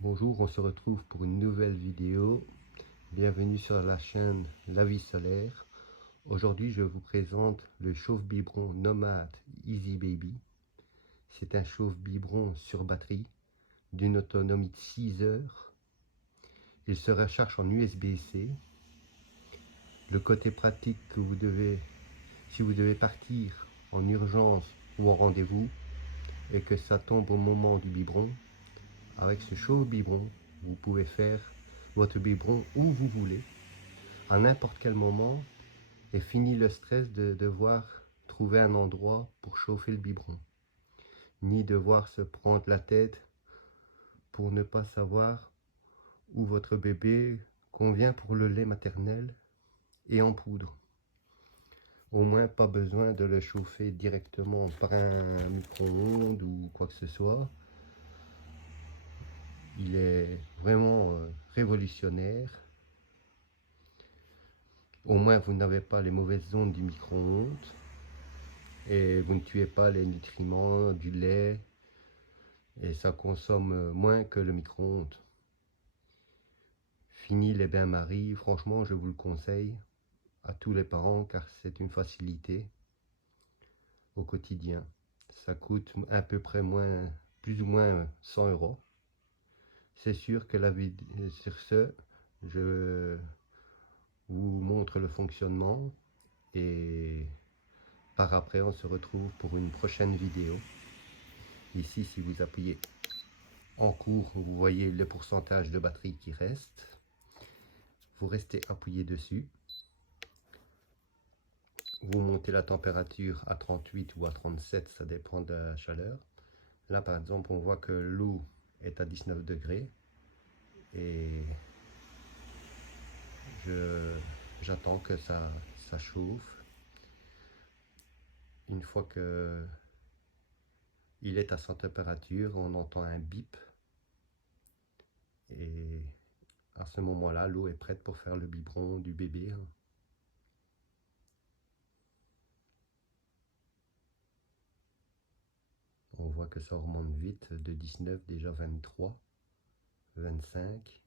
Bonjour, on se retrouve pour une nouvelle vidéo. Bienvenue sur la chaîne La Vie Solaire. Aujourd'hui, je vous présente le chauffe-biberon Nomad Easy Baby. C'est un chauffe-biberon sur batterie d'une autonomie de 6 heures. Il se recharge en USB-C. Le côté pratique que si vous devez partir en urgence ou en rendez-vous et que ça tombe au moment du biberon, avec ce chauffe-biberon, vous pouvez faire votre biberon où vous voulez, à n'importe quel moment, et fini le stress de devoir trouver un endroit pour chauffer le biberon, ni devoir se prendre la tête pour ne pas savoir où votre bébé convient pour le lait maternel et en poudre. Au moins, pas besoin de le chauffer directement par un micro-ondes ou quoi que ce soit. Il est vraiment révolutionnaire. Au moins, vous n'avez pas les mauvaises ondes du micro-ondes et vous ne tuez pas les nutriments du lait et ça consomme moins que le micro-ondes. Fini les bains-maries, franchement, je vous le conseille à tous les parents car c'est une facilité au quotidien. Ça coûte à peu près plus ou moins 100 euros. C'est sûr que sur ce, je vous montre le fonctionnement et par après on se retrouve pour une prochaine vidéo. Ici, si vous appuyez en cours, vous voyez le pourcentage de batterie qui reste. Vous restez appuyé dessus. Vous montez la température à 38 ou à 37, ça dépend de la chaleur. Là, par exemple, on voit que l'eau est à 19 degrés et j'attends que ça chauffe. Une fois que il est à sa température, on entend un bip et à ce moment-là, l'eau est prête pour faire le biberon du bébé. On voit que ça remonte vite, de 19, déjà 23, 25.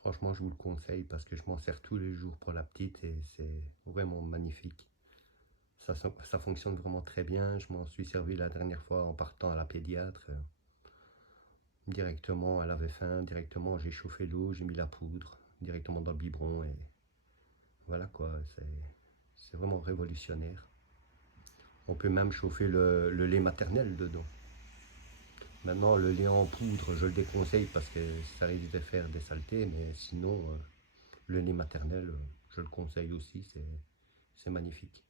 Franchement, je vous le conseille parce que je m'en sers tous les jours pour la petite et c'est vraiment magnifique. Ça fonctionne vraiment très bien. Je m'en suis servi la dernière fois en partant à la pédiatre. Directement, elle avait faim. Directement, j'ai chauffé l'eau, j'ai mis la poudre directement dans le biberon et voilà quoi. C'est vraiment révolutionnaire. On peut même chauffer le lait maternel dedans. Maintenant, le lait en poudre, je le déconseille parce que ça risque de faire des saletés, mais sinon, le lait maternel, je le conseille aussi, c'est magnifique.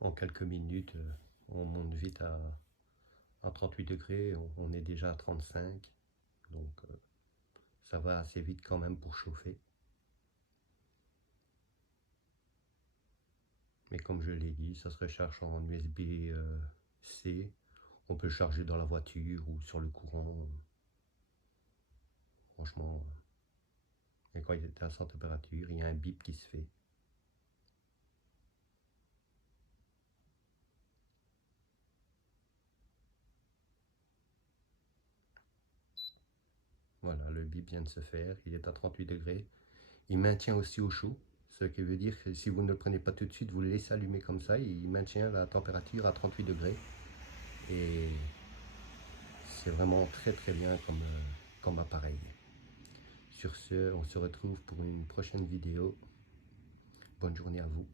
En quelques minutes, on monte vite à 38 degrés, on est déjà à 35, donc ça va assez vite quand même pour chauffer. Mais comme je l'ai dit, ça se recharge en USB-C. On peut le charger dans la voiture ou sur le courant. Franchement, et quand il est à 100 température, il y a un bip qui se fait. Voilà, le bip vient de se faire, il est à 38 degrés. Il maintient aussi au chaud, ce qui veut dire que si vous ne le prenez pas tout de suite, vous le laissez allumer comme ça, il maintient la température à 38 degrés. Et c'est vraiment très très bien comme appareil. Sur ce, on se retrouve pour une prochaine vidéo. Bonne journée à vous.